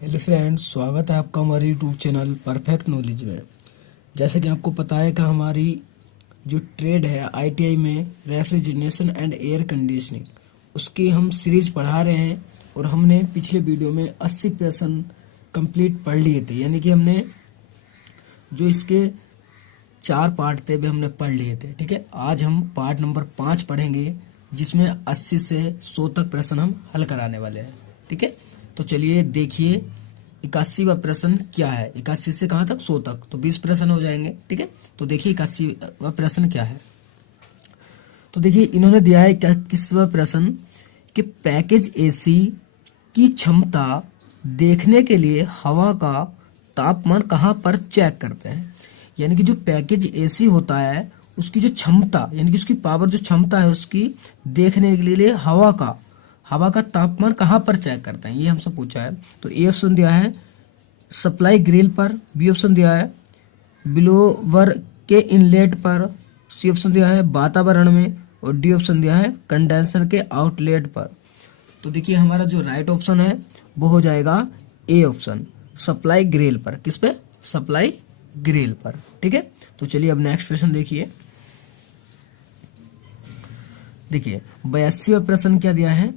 Hello friends, स्वागत है आपका हमारे यूट्यूब चैनल परफेक्ट नॉलेज में। जैसे कि आपको पता है कि हमारी जो ट्रेड है आईटीआई में रेफ्रिजरेशन एंड एयर कंडीशनिंग, उसकी हम सीरीज पढ़ा रहे हैं और हमने पिछले वीडियो में 80% कंप्लीट पढ़ लिए थे। यानी कि हमने जो इसके 4 पार्ट थे वे हमने पढ़ लिए थे। ठीक है, आज हम पार्ट नंबर 5 पढ़ेंगे जिसमें 80 से 100 तक प्रश्न हम हल कराने वाले हैं। ठीक है, तो चलिए देखिए 81वां प्रश्न क्या है। 81 से कहाँ तक? 100 तक, तो 20 प्रश्न हो जाएंगे। ठीक है, तो देखिए 81वां प्रश्न क्या है। तो देखिए इन्होंने दिया है 81वां प्रश्न कि पैकेज एसी की क्षमता देखने के लिए हवा का तापमान कहाँ पर चेक करते हैं। यानी कि जो पैकेज एसी होता है उसकी जो क्षमता यानी कि उसकी पावर जो क्षमता है उसकी देखने के लिए हवा का तापमान कहाँ पर चेक करते हैं, ये हमसे पूछा है। तो ए ऑप्शन दिया है सप्लाई ग्रिल पर, बी ऑप्शन दिया है ब्लोवर के इनलेट पर, सी ऑप्शन दिया है वातावरण में और डी ऑप्शन दिया है कंडेंसर के आउटलेट पर। तो देखिए हमारा जो राइट ऑप्शन है वो हो जाएगा ए ऑप्शन, सप्लाई ग्रिल पर। किस पे? सप्लाई ग्रिल पर। ठीक है, तो चलिए अब नेक्स्ट प्रश्न देखिए। देखिए 82वां प्रश्न क्या दिया है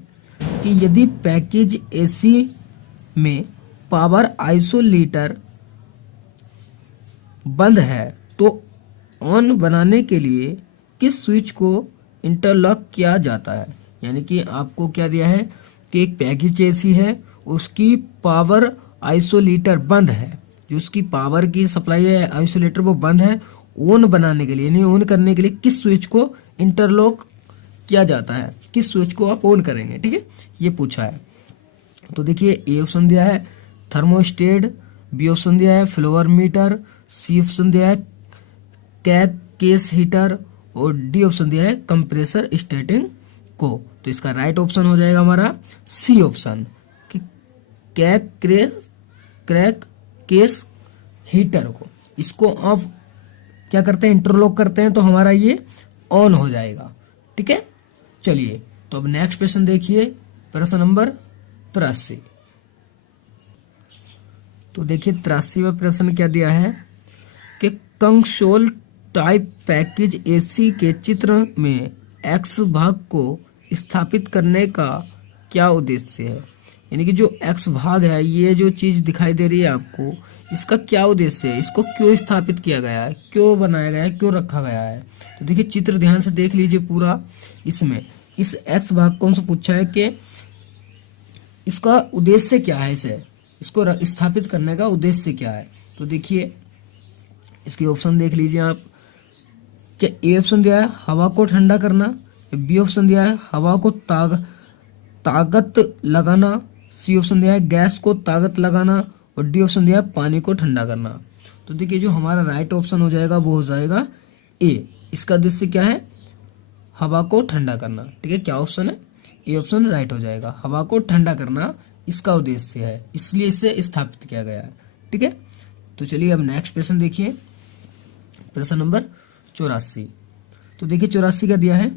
कि यदि पैकेज एसी में पावर आइसोलेटर बंद है तो ऑन बनाने के लिए किस स्विच को इंटरलॉक किया जाता है। यानी कि आपको क्या दिया है कि एक पैकेज एसी है, उसकी पावर आइसोलेटर बंद है, जो उसकी पावर की सप्लाई है आइसोलेटर वो बंद है। ऑन बनाने के लिए यानी ऑन करने के लिए किस स्विच को इंटरलॉक किया जाता है, किस स्विच को आप ऑन करेंगे। ठीक है, ये पूछा है। तो देखिए ए ऑप्शन दिया है थर्मोस्टेट, बी ऑप्शन दिया है फ्लोर मीटर, सी ऑप्शन दिया है केस हीटर और डी ऑप्शन दिया है कंप्रेसर स्टेटिंग को। तो इसका राइट ऑप्शन हो जाएगा हमारा सी ऑप्शन कि क्रैक केस हीटर को, इसको आप क्या करते हैं इंटरलॉक करते हैं तो हमारा ये ऑन हो जाएगा। ठीक है, चलिए तो अब नेक्स्ट प्रश्न देखिए, प्रश्न नंबर 83। तो देखिए 83वां प्रश्न क्या दिया है कि कंसोल टाइप पैकेज एसी के चित्र में एक्स भाग को स्थापित करने का क्या उद्देश्य है। यानी कि जो एक्स भाग है, ये जो चीज दिखाई दे रही है आपको, इसका क्या उद्देश्य है, इसको क्यों स्थापित किया गया है, क्यों बनाया गया है, क्यों रखा गया है। तो देखिए चित्र ध्यान से देख लीजिए पूरा। इसमें इस एक्स भाग को हमसे पूछा है कि इसका उद्देश्य क्या है, इसको स्थापित करने का उद्देश्य क्या है। तो देखिए इसकी ऑप्शन देख लीजिए आप कि ए ऑप्शन दिया है हवा को ठंडा करना, बी ऑप्शन दिया है हवा को ताकत लगाना, सी ऑप्शन दिया है गैस को ताकत लगाना और डी ऑप्शन दिया है पानी को ठंडा करना। तो देखिए जो हमारा राइट ऑप्शन हो जाएगा वो हो जाएगा ए, इसका उद्देश्य क्या है हवा को ठंडा करना। ठीक है, क्या ऑप्शन है? ए ऑप्शन राइट हो जाएगा, हवा को ठंडा करना इसका उद्देश्य है, इसलिए इसे स्थापित किया गया है। ठीक है, तो चलिए अब नेक्स्ट प्रश्न देखिए, प्रश्न नंबर 84। तो देखिए 84 का दिया है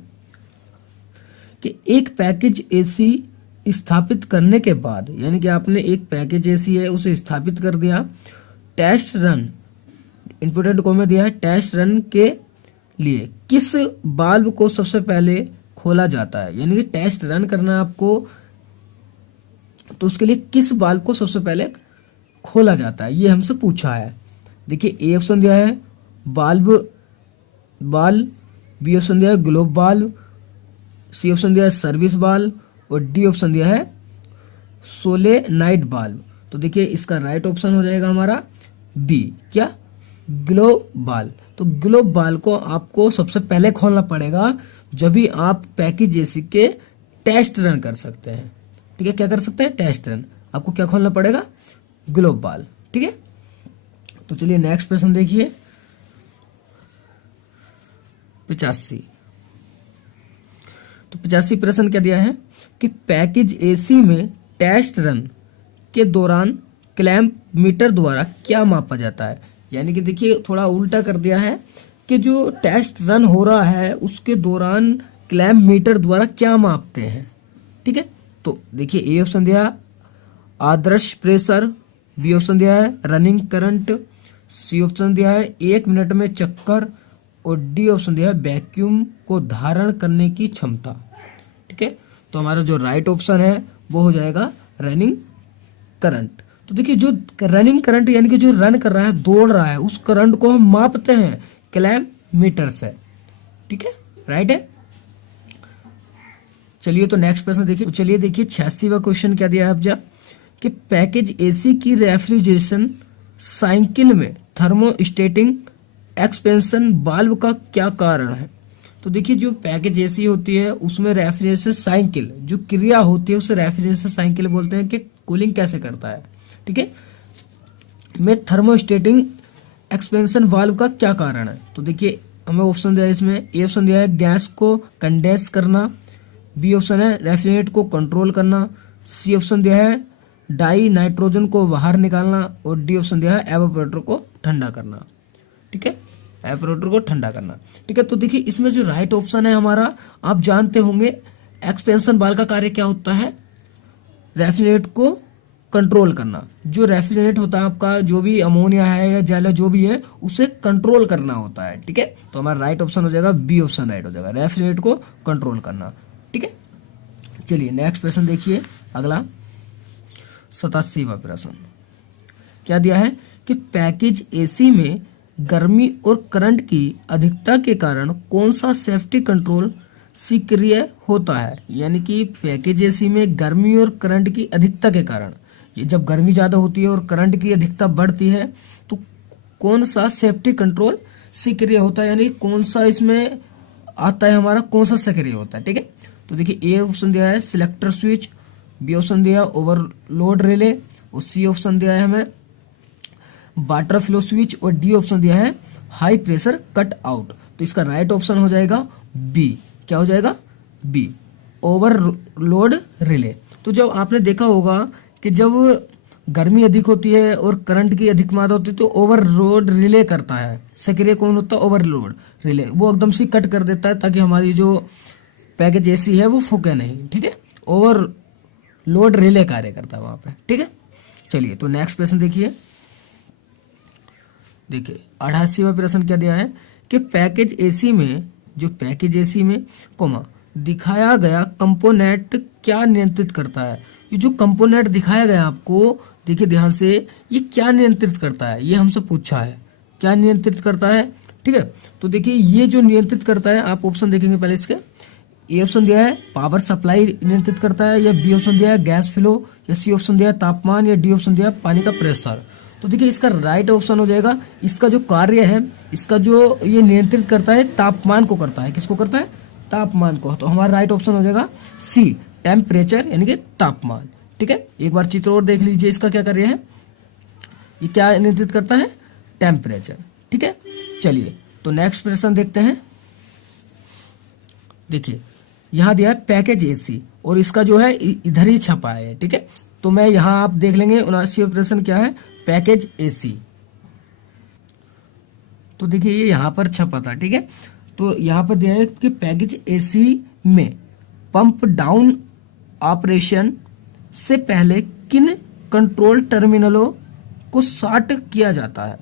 कि एक पैकेज एसी स्थापित करने के बाद, यानी कि आपने एक पैकेज एसी है उसे स्थापित कर दिया, टेस्ट रन, इंपोर्टेंट कॉमा दिया है टेस्ट रन के लिए किस बाल्ब को सबसे पहले खोला जाता है। यानी कि टेस्ट रन करना है आपको, तो उसके लिए किस बाल्ब को सबसे पहले खोला जाता है, ये हमसे पूछा है। देखिए ए ऑप्शन दिया है बाल्ब, बी ऑप्शन दिया है ग्लोब बाल्ब, सी ऑप्शन दिया है सर्विस बाल्ब और डी ऑप्शन दिया है सोलेनाइड बाल्ब। तो देखिए इसका राइट ऑप्शन हो जाएगा हमारा बी, क्या? ग्लोब बाल्ब। तो ग्लोब बाल्ब को आपको सबसे पहले खोलना पड़ेगा जब भी आप पैकेज एसी के टेस्ट रन कर सकते हैं। ठीक है, क्या कर सकते हैं? Test run. आपको क्या खोलना पड़ेगा? Globe bulb. ठीक है, तो चलिए नेक्स्ट प्रश्न देखिए 85। तो 85 प्रश्न क्या दिया है कि पैकेज एसी में टेस्ट रन के दौरान क्लैंप मीटर द्वारा क्या मापा जाता है। यानी कि देखिए थोड़ा उल्टा कर दिया है कि जो टेस्ट रन हो रहा है उसके दौरान क्लैंप मीटर द्वारा क्या मापते हैं। ठीक है, तो देखिए ए ऑप्शन दिया आदर्श प्रेशर, बी ऑप्शन दिया है रनिंग करंट, सी ऑप्शन दिया है 1 मिनट में चक्कर, और डी ऑप्शन दिया है वैक्यूम को धारण करने की क्षमता। ठीक है, तो हमारा जो राइट ऑप्शन है वो हो जाएगा रनिंग करंट। तो देखिए जो रनिंग करंट यानी कि जो रन कर रहा है, दौड़ रहा है, उस करंट को हम मापते हैं किलोमीटर से। ठीक है, राइट है। चलिए तो नेक्स्ट प्रश्न देखिए। तो चलिए देखिए 86वां क्वेश्चन क्या दिया है आपजा कि पैकेज एसी की रेफ्रिजरेशन साइकिल में थर्मोस्टेटिंग एक्सपेंशन वाल्व का क्या कारण है। तो देखिए जो पैकेज एसी होती है उसमें रेफ्रिजरेशन साइकिल जो क्रिया होती है उसे रेफ्रिजरेशन साइकिल बोलते हैं कि कूलिंग कैसे करता है। ठीक है, में थर्मोस्टेटिंग एक्सपेंशन वाल्व का क्या कारण है। तो देखिए हमें ऑप्शन दिया है इसमें, ए ऑप्शन दिया है गैस को कंडेंस करना, बी ऑप्शन है रेफ्रिजरेंट को कंट्रोल करना, सी ऑप्शन दिया है डाई नाइट्रोजन को बाहर निकालना, और डी ऑप्शन दिया है एवापोरेटर को ठंडा करना। ठीक है, एवापोरेटर को ठंडा करना। ठीक है, तो देखिए इसमें जो राइट ऑप्शन है हमारा, आप जानते होंगे एक्सपेंशन वाल्व का कार्य क्या होता है, रेफ्रिजरेंट को कंट्रोल करना। जो रेफ्रिजरेंट होता है आपका, जो भी अमोनिया है या जल जो भी है, उसे कंट्रोल करना होता है। ठीक है, तो हमारा राइट ऑप्शन हो जाएगा बी ऑप्शन राइट हो जाएगा, रेफ्रिजरेंट को कंट्रोल करना। ठीक है, चलिए नेक्स्ट प्रश्न देखिए अगला 87वां प्रश्न क्या दिया है कि पैकेज एसी में गर्मी और करंट की अधिकता के कारण कौन सा सेफ्टी कंट्रोल सक्रिय होता है। यानी कि पैकेज एसी में गर्मी और करंट की अधिकता के कारण, ये जब गर्मी ज्यादा होती है और करंट की अधिकता बढ़ती है तो कौन सा सेफ्टी कंट्रोल सक्रिय होता है, यानी कौन सा इसमें आता है हमारा, कौन सा सक्रिय होता है। ठीक है, तो देखिए ए ऑप्शन दिया है सिलेक्टर स्विच, बी ऑप्शन दिया ओवरलोड रिले, और सी ऑप्शन दिया है हमें वाटर फ्लो स्विच, और डी ऑप्शन दिया है हाई प्रेशर कट आउट। तो इसका राइट ऑप्शन हो जाएगा बी। क्या हो जाएगा, बी ओवरलोड रिले। तो जब आपने देखा होगा कि जब गर्मी अधिक होती है और करंट की अधिक मात्रा होती है तो ओवरलोड रिले करता है, सक्रिय कौन होता है, ओवरलोड रिले, वो एकदम से कट कर देता है ताकि हमारी जो पैकेज एसी है वो फूके नहीं। ठीक है, ओवरलोड रिले कार्य करता है वहां पे। ठीक है, चलिए तो नेक्स्ट प्रश्न देखिए। देखिए 88वां प्रश्न क्या दिया है कि पैकेज एसी में, जो पैकेज एसी में कोमा दिखाया गया कंपोनेंट क्या नियंत्रित करता है। ये जो कंपोनेंट दिखाया गया आपको, देखिए ध्यान से, ये क्या नियंत्रित करता है, ये हमसे पूछा है क्या नियंत्रित करता है। ठीक है, तो देखिए ये जो नियंत्रित करता है, आप ऑप्शन देखेंगे पहले इसके। ए ऑप्शन दिया है पावर सप्लाई नियंत्रित करता है, या बी ऑप्शन दिया है गैस फ्लो, या सी ऑप्शन दिया है तापमान, या डी ऑप्शन दिया है पानी का प्रेशर। तो देखिए इसका राइट ऑप्शन हो जाएगा, इसका जो कार्य है, इसका जो ये नियंत्रित करता है तापमान को करता है। किसको करता है, तापमान को। तो हमारा राइट ऑप्शन हो जाएगा सी टेम्परेचर यानी कि तापमान। ठीक है, एक बार चित्र और देख लीजिए, इसका क्या कार्य है, ये क्या नियंत्रित करता है, टेम्परेचर। ठीक है, चलिए तो नेक्स्ट प्रश्न देखते हैं। देखिए यहाँ दिया है पैकेज एसी और इसका जो है इधर ही छपा है। ठीक है, तो मैं यहाँ आप देख लेंगे 79वां प्रश्न क्या है, पैकेज एसी। तो देखिए ये यहाँ पर छपा था। ठीक है, तो यहाँ पर दिया है कि पैकेज एसी में पंप डाउन ऑपरेशन से पहले किन कंट्रोल टर्मिनलों को शॉर्ट किया जाता है।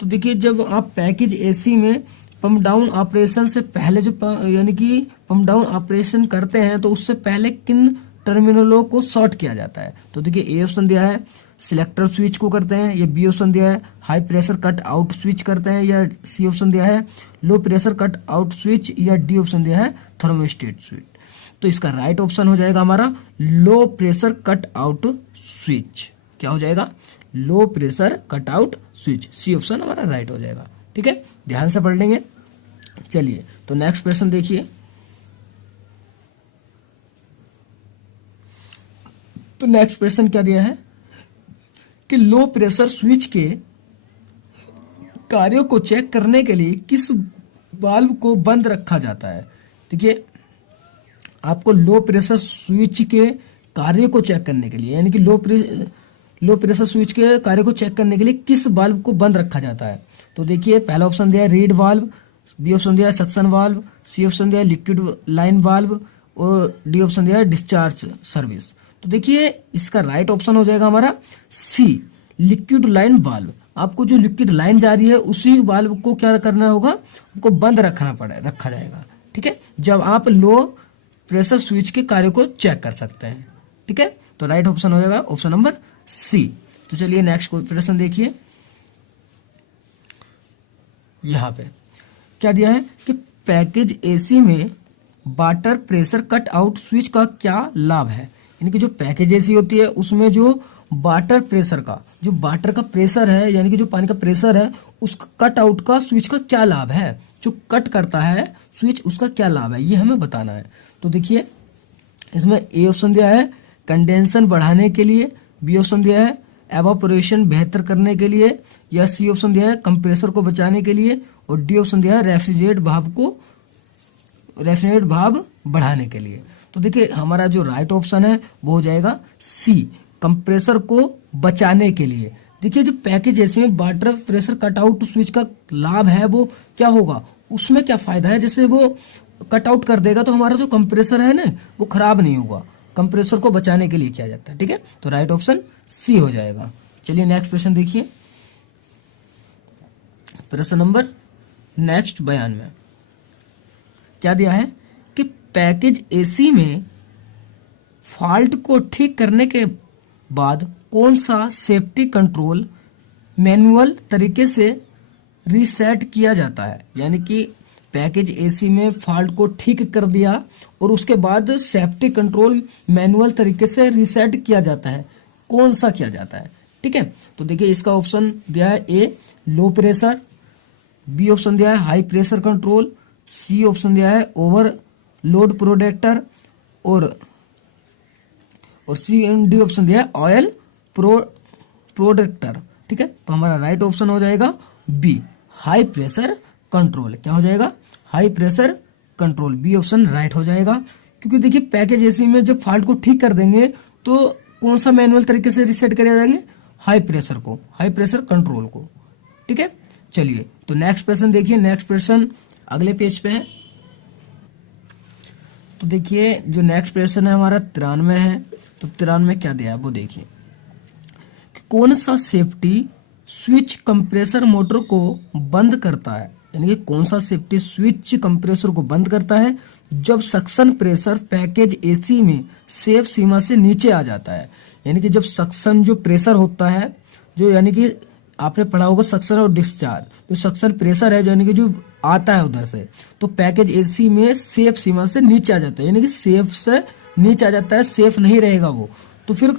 तो देखिए जब आप पैकेज एसी में पंप डाउन ऑपरेशन से पहले जो यानी कि पंप डाउन ऑपरेशन करते हैं तो उससे पहले किन टर्मिनलों को शॉर्ट किया जाता है। तो देखिए ए ऑप्शन दिया है सिलेक्टर स्विच को करते हैं, या बी ऑप्शन दिया है high pressure cut out switch करते हैं, या सी ऑप्शन दिया है low pressure cut out switch, या डी ऑप्शन दिया है थर्मोस्टेट स्विच। तो इसका राइट ऑप्शन हो जाएगा हमारा low pressure cut out switch. क्या हो जाएगा, low pressure cut out switch, C option हमारा राइट हो जाएगा। ठीक है, ध्यान से पढ़ लेंगे। चलिए तो नेक्स्ट प्रश्न देखिए। तो नेक्स्ट प्रश्न क्या दिया है कि लो प्रेशर स्विच के कार्यों को चेक करने के लिए किस वाल्व को बंद रखा जाता है। देखिए आपको लो प्रेशर स्विच के कार्य को चेक करने के लिए, यानी कि लो प्रेशर स्विच के कार्य को चेक करने के लिए किस वाल्व को बंद रखा जाता है। तो देखिए पहला ऑप्शन दिया है रीड वाल्व, बी ऑप्शन दिया है सक्शन वाल्व, सी ऑप्शन दिया है लिक्विड लाइन वाल्व, और डी ऑप्शन दिया है डिस्चार्ज सर्विस। तो देखिए इसका राइट ऑप्शन हो जाएगा हमारा सी, लिक्विड लाइन वाल्व। आपको जो लिक्विड लाइन जा रही है उसी वाल्व को क्या करना होगा, आपको बंद रखा जाएगा। ठीक है, जब आप लो प्रेशर स्विच के कार्य को चेक कर सकते हैं। ठीक है, तो राइट ऑप्शन हो जाएगा ऑप्शन नंबर सी। तो चलिए नेक्स्ट प्रश्न देखिए, यहाँ पे क्या दिया है कि पैकेज एसी में water pressure cut out switch का क्या लाभ है। यानी कि जो पैकेज एसी होती है उसमें जो वाटर प्रेशर का, जो वाटर का प्रेशर है यानी कि जो पानी का प्रेशर है उसका कट आउट का स्विच का क्या लाभ है, जो कट करता है स्विच उसका क्या लाभ है, ये हमें बताना है। तो देखिए इसमें ए ऑप्शन दिया है कंडेंसन बढ़ाने के लिए, बी ऑप्शन दिया है एवापोरेशन बेहतर करने के लिए, या सी ऑप्शन दिया है कंप्रेसर को बचाने के लिए, और डी ऑप्शन दिया है रेफ्रिजरेट भाप बढ़ाने के लिए। तो देखिए हमारा जो राइट ऑप्शन है वो हो जाएगा सी, कंप्रेसर को बचाने के लिए। देखिए जो पैकेज एसी में water pressure cut out switch का लाभ है वो क्या होगा, उसमें क्या फायदा है, जैसे वो कट आउट कर देगा तो हमारा जो कंप्रेसर है ना वो खराब नहीं होगा, कंप्रेसर को बचाने के लिए किया जाता है। ठीक है, तो राइट ऑप्शन सी हो जाएगा। चलिए नेक्स्ट प्रश्न देखिए, प्रश्न नंबर नेक्स्ट बयान में क्या दिया है कि पैकेज एसी में फॉल्ट को ठीक करने के बाद कौन सा सेफ्टी कंट्रोल मैनुअल तरीके से रीसेट किया जाता है। यानी कि पैकेज एसी में फॉल्ट को ठीक कर दिया और उसके बाद सेफ्टी कंट्रोल मैनुअल तरीके से रीसेट किया जाता है, कौन सा किया जाता है। ठीक है, तो देखिए इसका ऑप्शन दिया है A low pressure, B option दिया है high pressure control, C option दिया है ओवरलोड प्रोटेक्टर, और सी एंड डी ऑप्शन दिया है ऑयल प्रोटेक्टर। ठीक है, तो हमारा राइट ऑप्शन हो जाएगा बी हाई प्रेशर कंट्रोल। क्या हो जाएगा, high pressure control, B option right हो जाएगा। क्योंकि देखिए पैकेज एसी में जब फॉल्ट को ठीक कर देंगे तो कौन सा मैनुअल तरीके से रीसेट करे जाएंगे, हाई प्रेशर को, हाई प्रेशर कंट्रोल को। ठीक है, चलिए तो नेक्स्ट प्रश्न देखिए, नेक्स्ट प्रश्न अगले पेज पे है। तो देखिए जो नेक्स्ट प्रश्न है हमारा 93 है। तो 93 क्या दिया है वो देखिए, कौन सा सेफ्टी स्विच कंप्रेसर मोटर को बंद करता है। यानी कि कौन सा सेफ्टी स्विच कंप्रेसर को बंद करता है जब सक्शन प्रेशर पैकेज एसी में सेफ सीमा से नीचे आ जाता है। यानी कि जब सक्शन जो प्रेशर होता है, जो यानी कि आपने पढ़ा होगा सक्शन और डिस्चार्ज, तो सक्शन प्रेशर है यानी कि जो आता है उधर से, तो पैकेज एसी में सेफ सीमा से नीचे आ जाता है, यानी कि सेफ से नीचे आ जाता है, सेफ नहीं रहेगा वो। तो फिर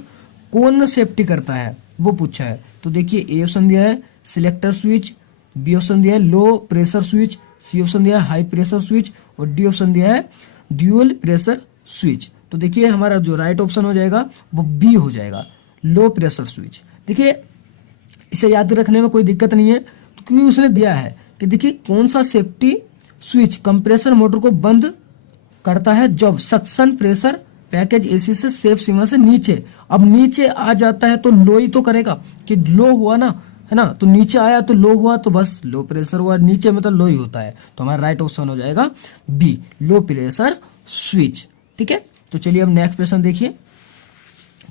कौन सेफ्टी करता है वो पूछा है। तो देखिए ए ऑप्शन दिया है सिलेक्टर स्विच, बी ऑप्शन दिया है low pressure switch, C option दिया है हाई प्रेशर स्विच, और डी ऑप्शन दिया है ड्यूअल प्रेशर स्विच। तो देखिए हमारा जो राइट ऑप्शन हो जाएगा वो बी हो जाएगा, लो प्रेशर स्विच। देखिए इसे याद रखने में कोई दिक्कत नहीं है, क्योंकि उसने दिया है कि देखिए कौन सा सेफ्टी स्विच कंप्रेसर मोटर को बंद करता है जब सक्शन प्रेशर पैकेज एसी से सेफ सीमा से नीचे, अब नीचे आ जाता है तो लो ही तो करेगा, कि लो हुआ ना, है ना, तो नीचे आया तो लो हुआ, तो बस लो प्रेशर हुआ, नीचे मतलब लो ही होता है। तो हमारा राइट ऑप्शन हो जाएगा बी लो प्रेशर स्विच। ठीक है, तो चलिए अब नेक्स्ट प्रश्न देखिए,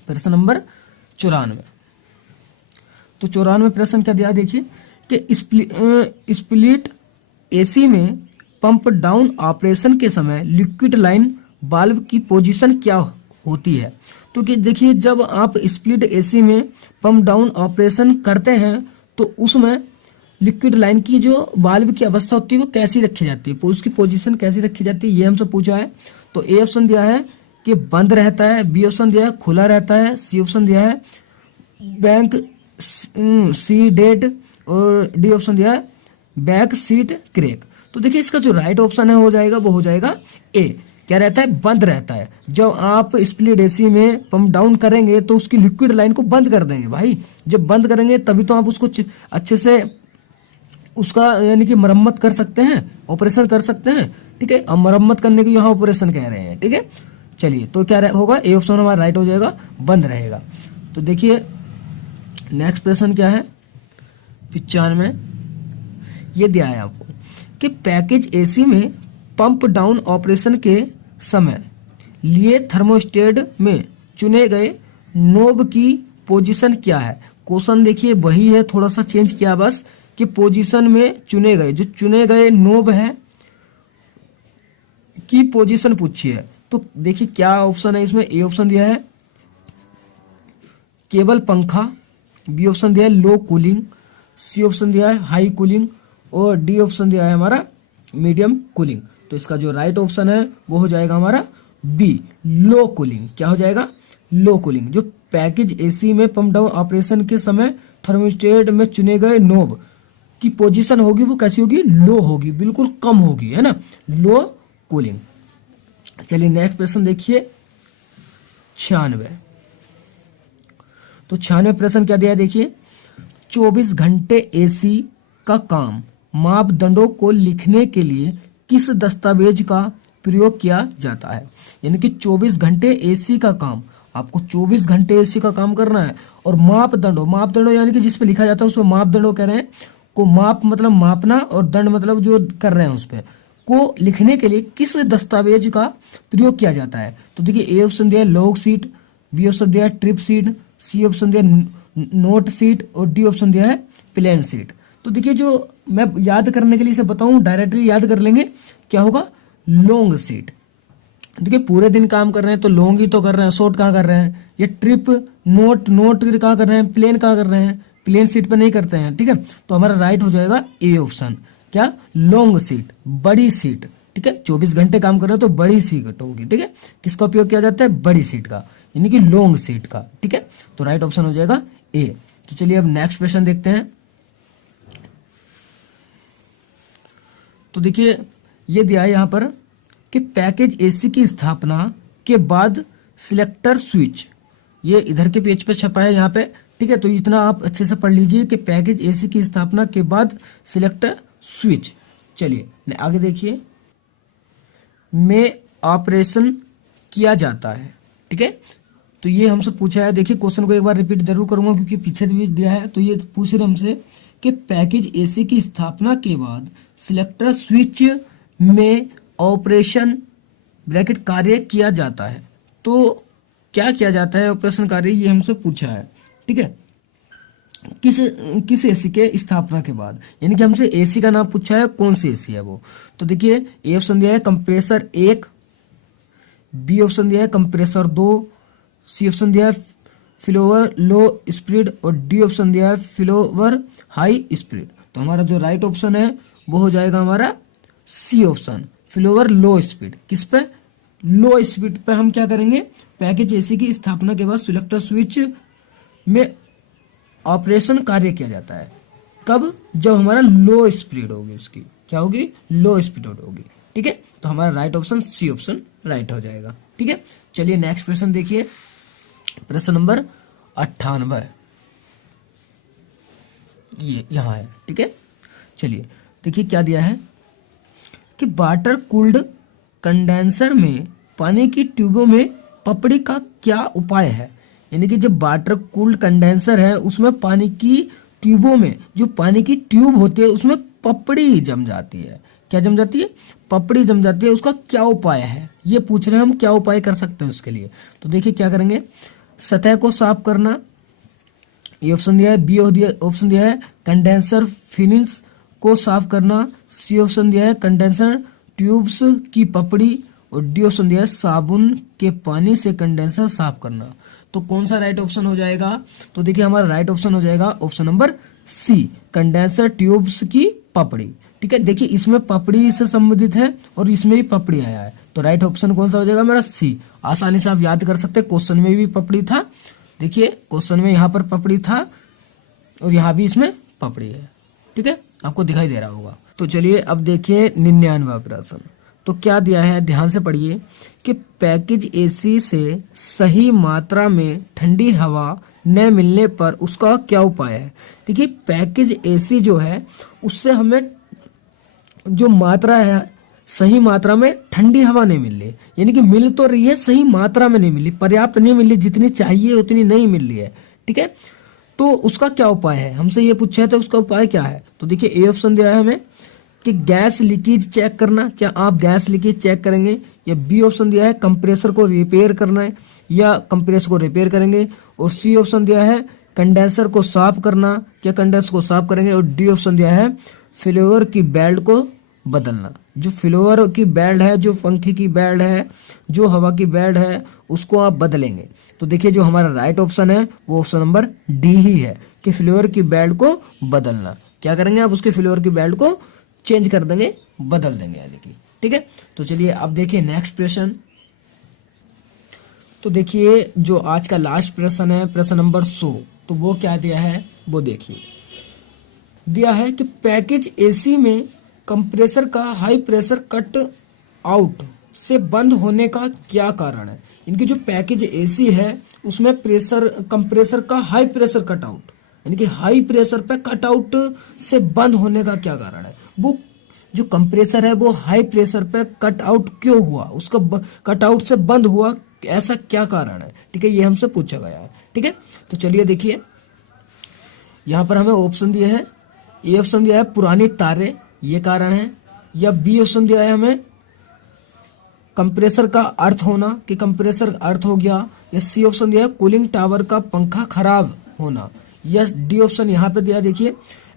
प्रश्न नंबर 94। तो 94 प्रश्न क्या दिया देखिए कि स्प्लिट एसी में पंप डाउन ऑपरेशन के समय लिक्विड लाइन वाल्व की पोजीशन क्या होती है। तो कि देखिए जब आप स्प्लिट एसी में पंप डाउन ऑपरेशन करते हैं तो उसमें लिक्विड लाइन की जो वाल्व की अवस्था होती है वो कैसी रखी जाती है, उसकी पोजीशन कैसी रखी जाती है, ये हमसे पूछा है। तो ए ऑप्शन दिया है कि बंद रहता है, बी ऑप्शन दिया है खुला रहता है, सी ऑप्शन दिया है बैंक सी डेट, और डी ऑप्शन दिया है बैक सीट क्रैक। तो देखिए इसका जो राइट ऑप्शन है हो जाएगा वो हो जाएगा ए, क्या रहता है, बंद रहता है। जब आप स्प्लिट एसी में पंप डाउन करेंगे तो उसकी लिक्विड लाइन को बंद कर देंगे भाई, जब बंद करेंगे तभी तो आप उसको अच्छे से उसका यानी कि मरम्मत कर सकते हैं, ऑपरेशन कर सकते हैं। ठीक है, अब मरम्मत करने की यहाँ ऑपरेशन कह रहे हैं। ठीक है, चलिए तो क्या होगा, ए ऑप्शन हमारा राइट हो जाएगा, बंद रहेगा। तो देखिए नेक्स्ट प्रश्न क्या है 95, ये दिया है आपको कि पैकेज एसी में पंप डाउन ऑपरेशन के समय लिए थर्मोस्टेट में चुने गए नोब की पोजीशन क्या है। क्वेश्चन देखिए वही है, थोड़ा सा चेंज किया बस कि पोजीशन में चुने गए, जो चुने गए नोब है की पोजीशन पूछी है। तो देखिए क्या ऑप्शन है इसमें। ए ऑप्शन दिया है केवल पंखा, बी ऑप्शन दिया है लो कूलिंग, सी ऑप्शन दिया है हाई कूलिंग और डी ऑप्शन दिया है हमारा मीडियम कूलिंग। तो इसका जो राइट ऑप्शन है वो हो जाएगा हमारा बी, लो कूलिंग। क्या हो जाएगा? लो कूलिंग। जो पैकेज एसी में पंप डाउन ऑपरेशन के समय थर्मोस्टेट में चुने गए नोब की पोजीशन होगी वो कैसी होगी? लो होगी, बिल्कुल कम होगी, है ना, लो कूलिंग। चलिए नेक्स्ट प्रश्न देखिए 96। तो 96 प्रश्न क्या दिया है देखिए, 24 घंटे एसी का काम मापदंडों को लिखने के लिए किस दस्तावेज का प्रयोग किया जाता है। यानी कि 24 घंटे एसी का काम, आपको 24 घंटे एसी का काम करना है और मापदंडों यानी कि जिस पे लिखा जाता है उसमें मापदंडों कह रहे हैं को, माप मतलब मापना और दंड मतलब जो कर रहे हैं उस पे को लिखने के लिए किस दस्तावेज का प्रयोग किया जाता है। तो देखिए ए ऑप्शन दिया है लॉग शीट, बी ऑप्शन दिया है ट्रिप शीट, सी ऑप्शन दिया है नोट शीट और डी ऑप्शन दिया है प्लेन शीट। तो देखिए जो मैं याद करने के लिए इसे बताऊं, डायरेक्टली याद कर लेंगे, क्या होगा? Long sheet. देखिए पूरे दिन काम कर रहे हैं तो लॉन्ग ही तो कर रहे हैं, शॉर्ट कहाँ कर रहे हैं। ये ट्रिप नोट कहाँ कर रहे हैं, प्लेन कहाँ कर रहे हैं, प्लेन शीट पे नहीं करते हैं, ठीक है। तो हमारा राइट हो जाएगा ए ऑप्शन, क्या? लॉन्ग शीट, बड़ी शीट, ठीक है। 24 घंटे काम कर रहे हो तो बड़ी शीट होगी, ठीक है। किसका उपयोग किया जाता है? बड़ी शीट का, यानी कि लॉन्ग शीट का, ठीक है। तो राइट ऑप्शन हो जाएगा ए। तो चलिए अब नेक्स्ट क्वेश्चन देखते हैं। तो देखिए ये दिया है यहाँ पर कि पैकेज एसी की स्थापना के बाद सिलेक्टर स्विच, ये इधर के पेज पे छपा है यहाँ पे, ठीक है। तो इतना आप अच्छे से पढ़ लीजिए कि पैकेज एसी की स्थापना के बाद सिलेक्टर स्विच। चलिए आगे देखिए, में ऑपरेशन किया जाता है, ठीक है। तो ये हमसे पूछा है, देखिए क्वेश्चन को एक बार रिपीट जरूर करूंगा क्योंकि पीछे भी दिया है। तो ये पूछ रहे हमसे कि पैकेज एसी की स्थापना के बाद सिलेक्टर स्विच में ऑपरेशन ब्रैकेट कार्य किया जाता है। तो क्या किया जाता है ऑपरेशन कार्य, ये हमसे पूछा है, ठीक है। किस एसी के स्थापना के बाद, यानी कि हमसे एसी का नाम पूछा है, कौन सी एसी है वो। तो देखिए ए ऑप्शन दिया है कंप्रेसर 1, बी ऑप्शन दिया है कंप्रेसर 2, सी ऑप्शन दिया है फ्लोवर लो स्पीड और डी ऑप्शन दिया है फ्लोवर हाई स्पीड। तो हमारा जो राइट ऑप्शन है वो हो जाएगा हमारा C option, blower low speed. किस पे? लो स्पीड पे हम क्या करेंगे, पैकेज एसी की स्थापना के बाद सिलेक्टर स्विच में ऑपरेशन कार्य किया जाता है। कब? जब हमारा लो स्पीड होगी, उसकी क्या होगी? लो स्पीड होगी, ठीक है। तो हमारा right option C option right हो जाएगा, ठीक है। चलिए नेक्स्ट प्रश्न देखिए, प्रश्न नंबर 98 ये यहाँ है, ठीक है। चलिए देखिए क्या दिया है कि वाटर कूल्ड कंडेंसर में पानी की ट्यूबों में पपड़ी का क्या उपाय है। यानी कि जब वाटर कूल्ड कंडेंसर है उसमें पानी की ट्यूबों में, जो पानी की ट्यूब होती है उसमें पपड़ी जम जाती है। क्या जम जाती है? पपड़ी जम जाती है। उसका क्या उपाय है ये पूछ रहे हैं हम, क्या उपाय कर सकते हैं उसके लिए। तो देखिए क्या करेंगे, सतह को साफ करना, ये ऑप्शन दिया है, बी ऑप्शन दिया है कंडेंसर फिनिश को साफ करना, सी ऑप्शन दिया है कंडेंसर ट्यूब्स की पपड़ी और डी ऑप्शन दिया है साबुन के पानी से कंडेंसर साफ करना। तो कौन सा राइट ऑप्शन हो जाएगा? तो देखिए हमारा राइट ऑप्शन हो जाएगा option number C, condenser tubes की पपड़ी, ठीक है। देखिए इसमें पपड़ी से संबंधित है और इसमें भी पपड़ी आया है, तो राइट ऑप्शन कौन सा हो जाएगा मेरा? सी। आसानी से आप याद कर सकते हैं, क्वेश्चन में भी पपड़ी था, देखिए क्वेश्चन में यहाँ पर पपड़ी था और यहाँ भी इसमें पपड़ी है, ठीक है, आपको दिखाई दे रहा होगा। तो चलिए अब देखिए 99वां प्रश्न। तो क्या दिया है, ध्यान से पढ़िए कि पैकेज एसी से सही मात्रा में ठंडी हवा न मिलने पर उसका क्या उपाय है। देखिए पैकेज एसी जो है उससे हमें जो मात्रा है सही मात्रा में ठंडी हवा नहीं मिल रही, यानी कि मिल तो रही है, सही मात्रा में नहीं मिली, पर्याप्त नहीं मिल रही, जितनी चाहिए उतनी नहीं मिल रही है, ठीक है। तो उसका क्या उपाय है, हमसे ये पूछा है तो उसका उपाय क्या है। तो देखिए ए ऑप्शन दिया है हमें कि गैस लीकेज चेक करना, क्या आप गैस लीकेज चेक करेंगे, या बी ऑप्शन दिया है कंप्रेसर को रिपेयर करना है, या कंप्रेसर को रिपेयर करेंगे। और सी ऑप्शन दिया है कंडेंसर को साफ करना, क्या कंडेंसर को साफ करेंगे। और डी ऑप्शन दिया है फ्लोअर की बेल्ट को बदलना। जो फ्लोअर की बेल्ट है, जो पंखे की बेल्ट है, जो हवा की बेल्ट है, उसको आप बदलेंगे। तो देखिए जो हमारा राइट ऑप्शन है वो ऑप्शन नंबर डी ही है कि फ्लोअर की बेल्ट को बदलना। क्या करेंगे आप, उसके फ्लोअर की बेल्ट को चेंज कर देंगे, बदल देंगे यानी कि। ठीक है, तो चलिए अब देखिए नेक्स्ट प्रश्न। तो देखिए जो आज का लास्ट प्रश्न है, प्रश्न नंबर 100, तो वो क्या दिया है वो देखिए। दिया है कि पैकेज एसी में कंप्रेसर का हाई प्रेशर कट आउट से बंद होने का क्या कारण है। इनकी जो पैकेज एसी है उसमें कंप्रेसर का हाई प्रेशर कट आउट, यानी कि हाई प्रेशर पे कट आउट से बंद होने का क्या कारण है। वो जो कंप्रेसर है वो हाई प्रेशर पे कट आउट क्यों हुआ, उसका कट आउट से बंद हुआ, ऐसा क्या कारण है। ठीक है, ये हमसे पूछा गया है। ठीक है, तो चलिए देखिए यहाँ पर हमें ऑप्शन दिए हैं। ए ऑप्शन दिया है पुरानी तारे, ये कारण है। या बी ऑप्शन दिया है हमें कंप्रेसर का अर्थ होना, कि कंप्रेसर अर्थ हो गया। या सी ऑप्शन दिया है कूलिंग टावर का पंखा खराब होना। या डी ऑप्शन यहाँ पे दिया देखिए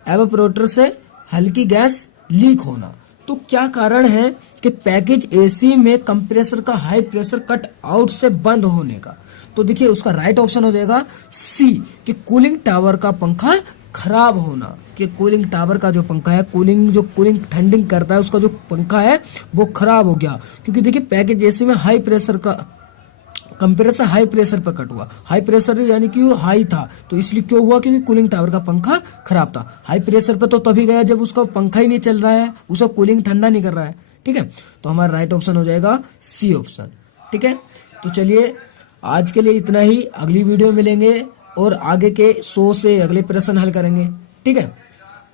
एवापोरेटर से हल्की गैस लीक होना। तो क्या कारण है कि पैकेज एसी में कंप्रेसर का हाई प्रेशर कट आउट से बंद होने का। तो देखिए उसका राइट ऑप्शन हो जाएगा सी कि कूलिंग टावर का पंखा खराब होना। कि कूलिंग टावर का जो पंखा है, कूलिंग ठंडिंग करता है, उसका जो पंखा है वो खराब हो गया। क्योंकि देखिए पैकेज एसी में हाई प्रेशर का कंप्रेसर हाई प्रेशर पर कट हुआ। हाई प्रेशर यानी कि वो हाई था, तो इसलिए क्यों हुआ, क्योंकि कूलिंग टावर का पंखा खराब था। हाई प्रेशर पर तो तभी गया जब उसका पंखा ही नहीं चल रहा है, उसका कूलिंग ठंडा नहीं कर रहा है। ठीक है, तो हमारा राइट ऑप्शन हो जाएगा सी ऑप्शन। ठीक है, तो चलिए आज के लिए इतना ही। अगली वीडियो मिलेंगे और आगे के 100 से अगले प्रश्न हल करेंगे। ठीक है,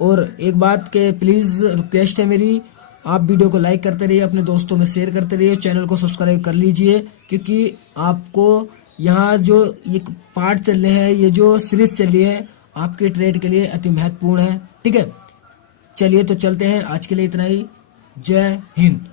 और एक बात के प्लीज रिक्वेस्ट है मेरी, आप वीडियो को लाइक करते रहिए, अपने दोस्तों में शेयर करते रहिए, चैनल को सब्सक्राइब कर लीजिए, क्योंकि आपको यहाँ जो ये पार्ट चल रहे हैं, ये जो सीरीज चल रही है आपके ट्रेड के लिए अति महत्वपूर्ण है। ठीक है, चलिए तो चलते हैं, आज के लिए इतना ही। जय हिंद।